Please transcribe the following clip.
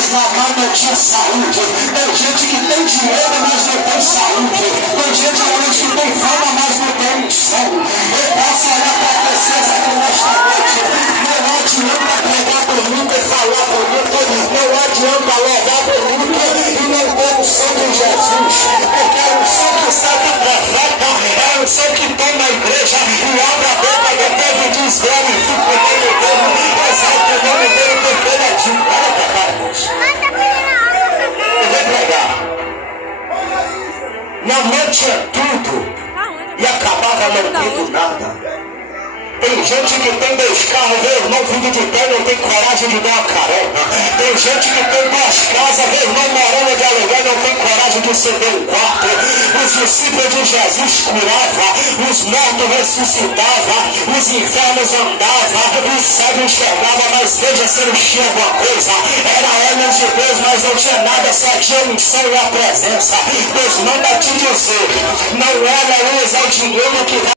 mas na mão não tinha saúde. Tem gente que tem dinheiro, mas não tem saúde. Tem gente que tem fama, mas não tem unção. Eu posso olhar para vocês aqui nesta noite. Não adianta pregar bonito e falar bonito. Não adianta louvar bonito e não ter unção de Jesus. Porque a unção que sai da profeta é a unção que tem na igreja e abre a boca do povo e diz: glorifica o nome dele, exalta o nome dele, porque ele é digno. Olha para cá, irmãos. Eu vou pregar. Minha mãe tinha tudo e acabava não tendo nada. Tem gente que tem 2 carros, vê irmão vindo de pé, não tem coragem de dar uma carona. Tem gente que tem 2 casas, vê irmão morando de aluguel, não tem coragem de ceder um quarto. Os discípulos de Jesus curavam, os mortos ressuscitavam, os enfermos andavam, os cegos enxergavam, mas veja se não tinha alguma coisa. Era olhos de Deus, mas não tinha nada, só tinha unção e a presença. Deus manda te dizer, não é a luz, é o dinheiro que vai